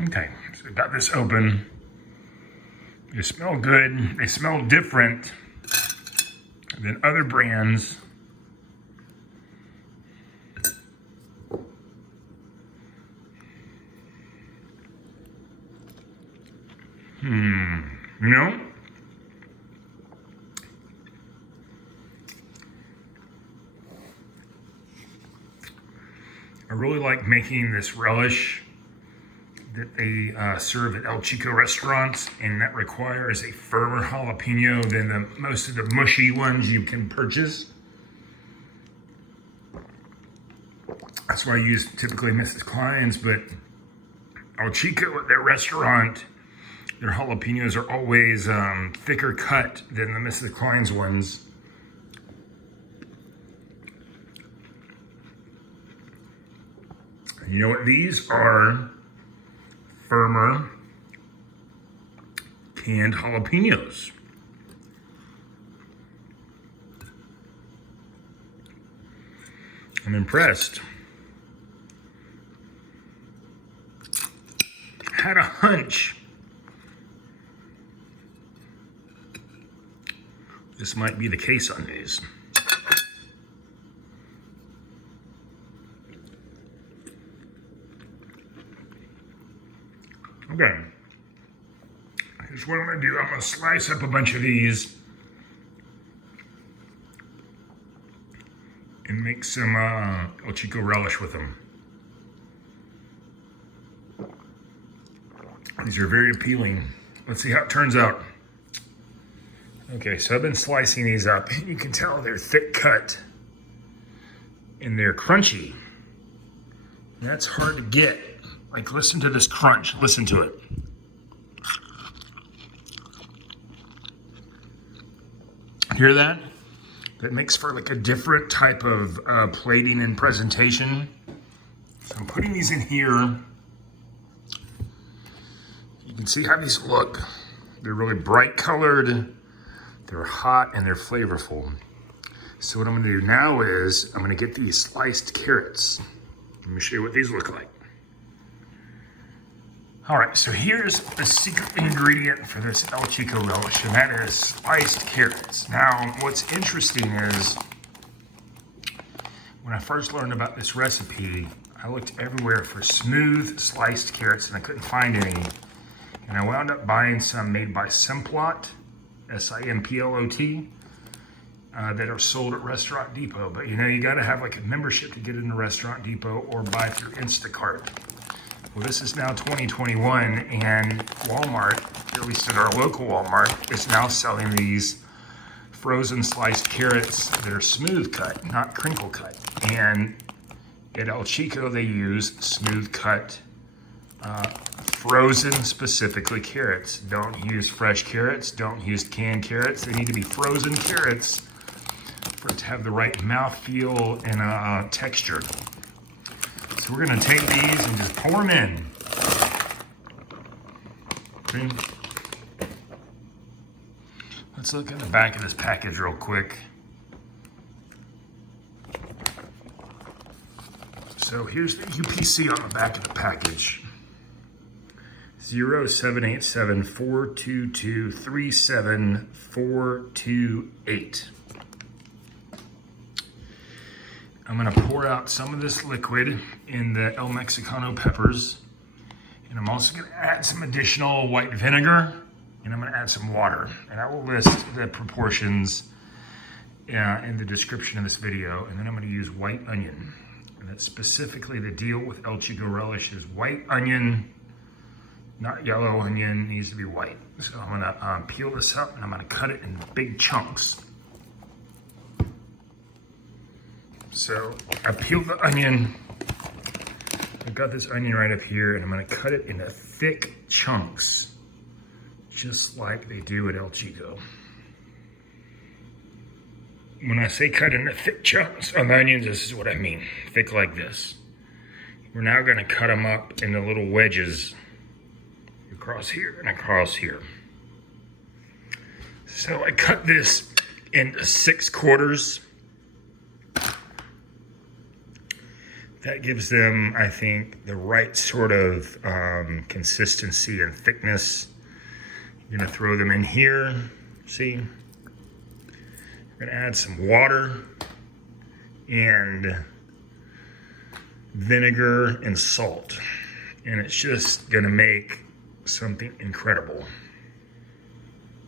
Okay, so got this open. They smell good. They smell different than other brands. You know? I really like making this relish that they serve at El Chico restaurants, and that requires a firmer jalapeno than most of the mushy ones you can purchase. That's why I use typically Mrs. Klein's, but El Chico at their restaurant, their jalapenos are always thicker cut than the Mrs. Klein's ones. You know what? These are firmer canned jalapenos. I'm impressed. Had a hunch this might be the case on these. Okay, here's what I'm gonna do. I'm gonna slice up a bunch of these and make some El Chico relish with them. These are very appealing. Let's see how it turns out. Okay, so I've been slicing these up. You can tell they're thick cut and they're crunchy. That's hard to get. Like, listen to this crunch. Listen to it. Hear that? That makes for like a different type of plating and presentation. So I'm putting these in here. You can see how these look. They're really bright colored. They're hot and they're flavorful. So what I'm gonna do now is I'm gonna get these sliced carrots. Let me show you what these look like. All right, so here's the secret ingredient for this El Chico relish, and that is sliced carrots. Now, what's interesting is, when I first learned about this recipe, I looked everywhere for smooth sliced carrots and I couldn't find any. And I wound up buying some made by Simplot, S-I-M-P-L-O-T, that are sold at Restaurant Depot. But you know, you gotta have like a membership to get into Restaurant Depot or buy through Instacart. Well, this is now 2021, and Walmart, at least at our local Walmart, is now selling these frozen sliced carrots that are smooth cut, not crinkle cut. And at El Chico, they use smooth cut, frozen specifically carrots. Don't use fresh carrots, don't use canned carrots. They need to be frozen carrots for it to have the right mouthfeel and texture. So we're gonna take these and just pour them in. Okay. Let's look at the back of this package real quick. So here's the UPC on the back of the package. 0787-422-37428. I'm gonna pour out some of this liquid in the El Mexicano peppers. And I'm also gonna add some additional white vinegar, and I'm gonna add some water. And I will list the proportions in the description of this video. And then I'm gonna use white onion. And that's specifically the deal with El Chico relish is white onion, not yellow onion, it needs to be white. So I'm gonna peel this up and I'm gonna cut it in big chunks. So I peeled the onion. I've got this onion right up here, and I'm gonna cut it into thick chunks, just like they do at El Chico. When I say cut into thick chunks on onions, this is what I mean, thick like this. We're now gonna cut them up into little wedges across here and across here. So I cut this into 6 quarters. That gives them, I think, the right sort of consistency and thickness. You're gonna throw them in here, see? We're gonna add some water and vinegar and salt. And it's just gonna make something incredible.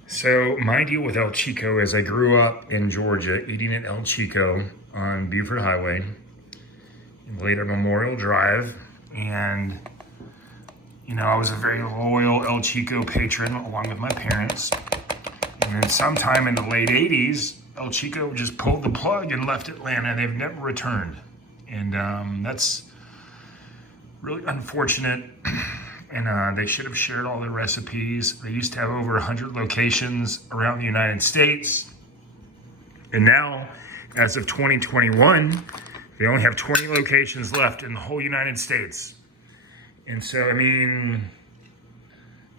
So my deal with El Chico is I grew up in Georgia eating at El Chico on Buford Highway, later Memorial Drive, and you know, I was a very loyal El Chico patron along with my parents. And then sometime in the late 80s, El Chico just pulled the plug and left Atlanta. They've never returned. And that's really unfortunate. And they should have shared all their recipes. They used to have over 100 locations around the United States. And now, as of 2021, they only have 20 locations left in the whole United States. And so, I mean,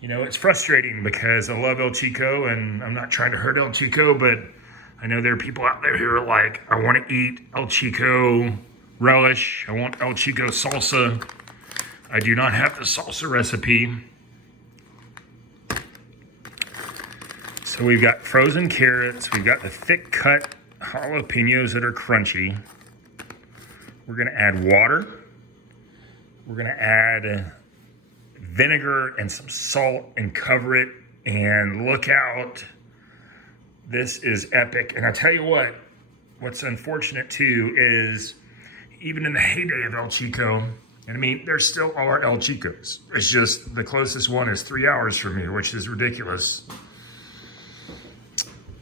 you know, it's frustrating because I love El Chico and I'm not trying to hurt El Chico, but I know there are people out there who are like, I want to eat El Chico relish. I want El Chico salsa. I do not have the salsa recipe. So we've got frozen carrots. We've got the thick cut jalapenos that are crunchy. We're gonna add water. We're gonna add vinegar and some salt and cover it. And look out, this is epic. And I tell you what, what's unfortunate too is even in the heyday of El Chico, and I mean, there still are El Chicos. It's just the closest one is 3 hours from me, which is ridiculous.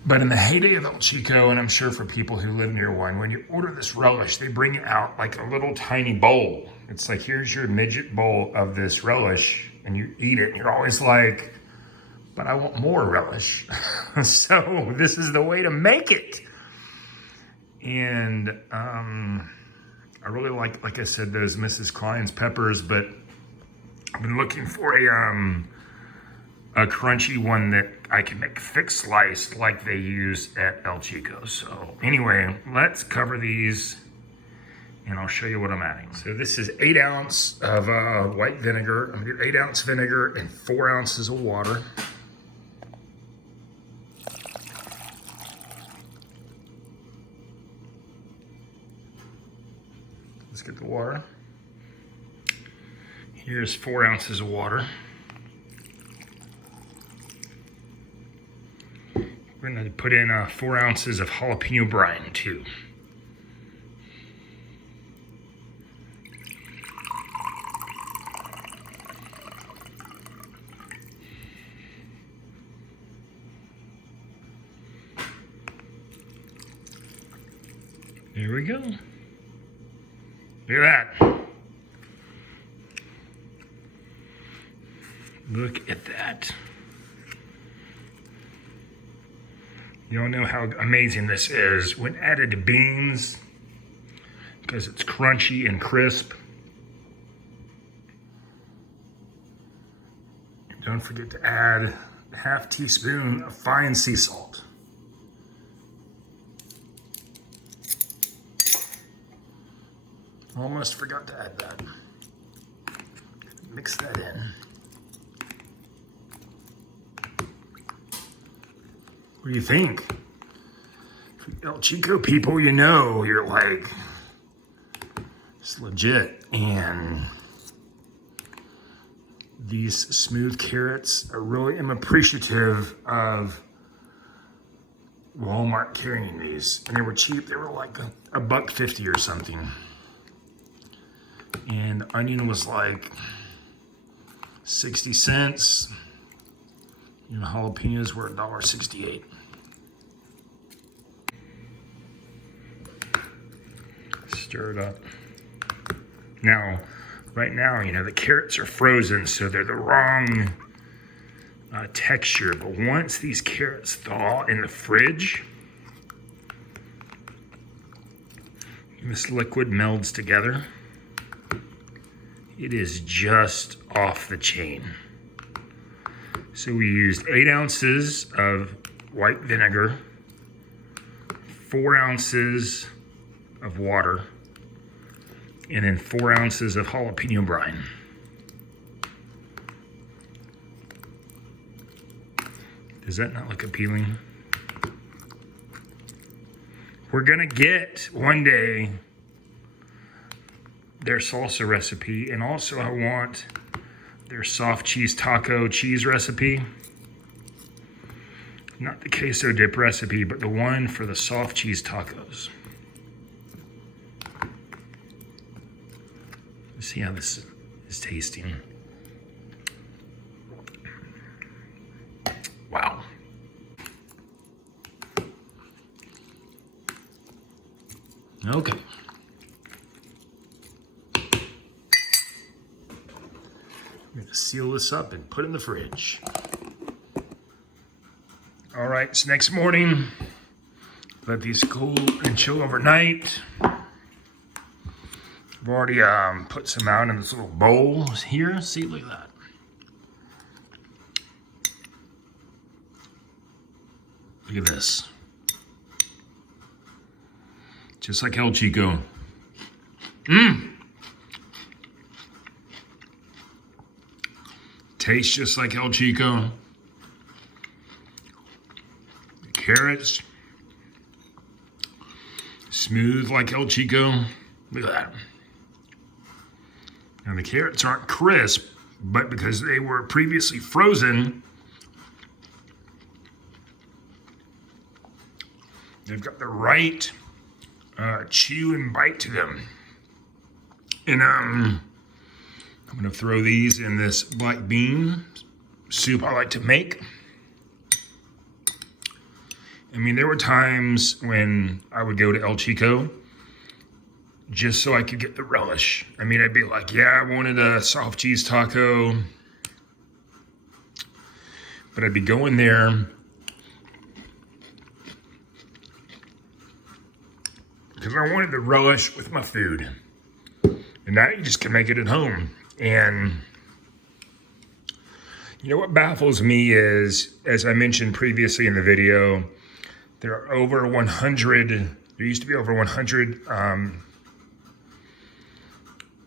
But in the heyday of El Chico, and I'm sure for people who live near one, when you order this relish, they bring out like a little tiny bowl. It's like, here's your midget bowl of this relish, and you eat it, and you're always like, but I want more relish. So this is the way to make it. And I really like I said, those Mrs. Klein's peppers, but I've been looking for a crunchy one that I can make thick sliced like they use at El Chico. So anyway, let's cover these and I'll show you what I'm adding. So this is 8 ounces of white vinegar. I'm gonna do 8 ounce vinegar and 4 ounces of water. Let's get the water. Here's 4 ounces of water. We're gonna put in 4 ounces of jalapeno brine too. There we go. Look at that. Look at that. You all know how amazing this is when added to beans because it's crunchy and crisp. Don't forget to add a half teaspoon of fine sea salt. Almost forgot to add that. Mix that in. What do you think? El Chico people, you know, you're like, it's legit. And these smooth carrots, I really am appreciative of Walmart carrying these. And they were cheap. They were like $1.50 or something. And the onion was like 60 cents. You know, jalapenos were $1.68. Stir it up. Now, right now, you know, the carrots are frozen, so they're the wrong texture. But once these carrots thaw in the fridge, this liquid melds together. It is just off the chain. So we used 8 ounces of white vinegar, 4 ounces of water, And then 4 ounces of jalapeno brine. Does that not look appealing? We're gonna get one day their salsa recipe, and also I want their soft cheese taco cheese recipe. Not the queso dip recipe, but the one for the soft cheese tacos. Let's see how this is tasting. Wow. Okay. I'm gonna seal this up and put it in the fridge. All right, it's next morning. Let these cool and chill overnight. I've already put some out in this little bowl here. See, look at that. Look at this. Just like El Chico. Tastes just like El Chico. The carrots. Smooth like El Chico. Look at that. Now the carrots aren't crisp, but because they were previously frozen, they've got the right chew and bite to them. And I'm gonna throw these in this black bean soup I like to make. I mean, there were times when I would go to El Chico just so I could get the relish. I mean, I'd be like, yeah, I wanted a soft cheese taco. But I'd be going there because I wanted the relish with my food. And now you just can make it at home. And you know what baffles me is, as I mentioned previously in the video, there are over 100, there used to be over 100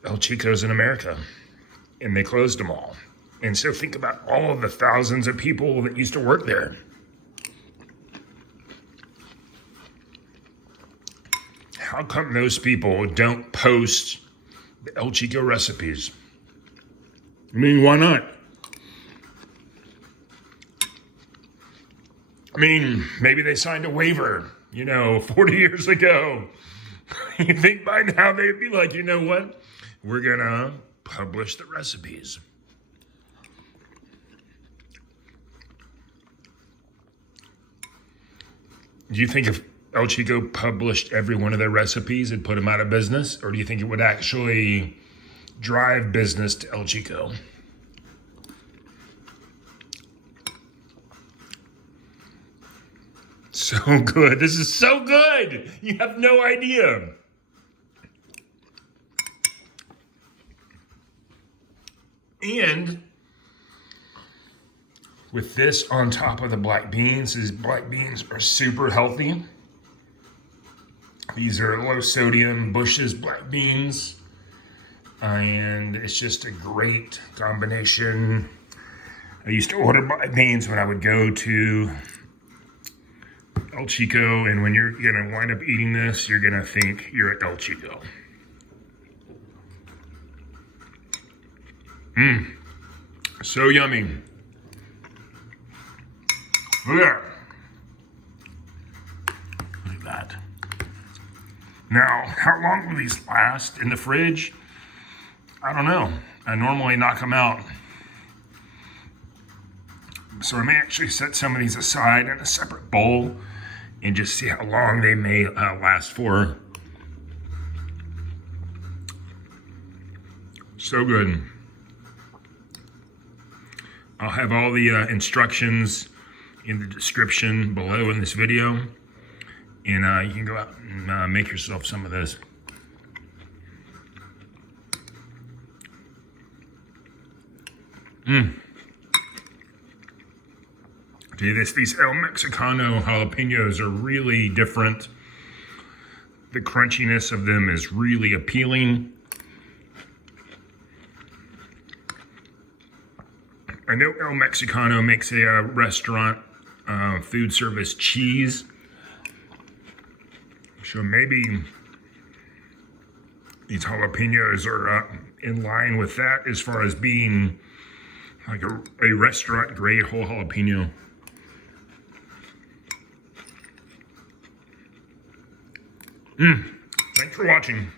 El Chicos in America, and they closed them all. And so think about all of the thousands of people that used to work there. How come those people don't post the El Chico recipes? I mean, why not? I mean, maybe they signed a waiver, 40 years ago. You think by now they'd be like, you know what? We're gonna publish the recipes. Do you think if El Chico published every one of their recipes, it'd put them out of business? Or do you think it would actually drive business to El Chico? So good. This is so good. You have no idea. And with this on top of the black beans, these black beans are super healthy. These are low sodium Bush's black beans. And it's just a great combination. I used to order black beans when I would go to El Chico, and when you're gonna wind up eating this, you're gonna think you're at El Chico. So yummy. Look at that. Now, how long will these last in the fridge? I don't know. I normally knock them out. So I may actually set some of these aside in a separate bowl and just see how long they may last for. So good. I'll have all the instructions in the description below in this video. And you can go out and make yourself some of this. These El Mexicano jalapenos are really different. The crunchiness of them is really appealing. I know El Mexicano makes a restaurant food service cheese. So maybe these jalapenos are in line with that as far as being like a restaurant grade whole jalapeno. Thanks for watching.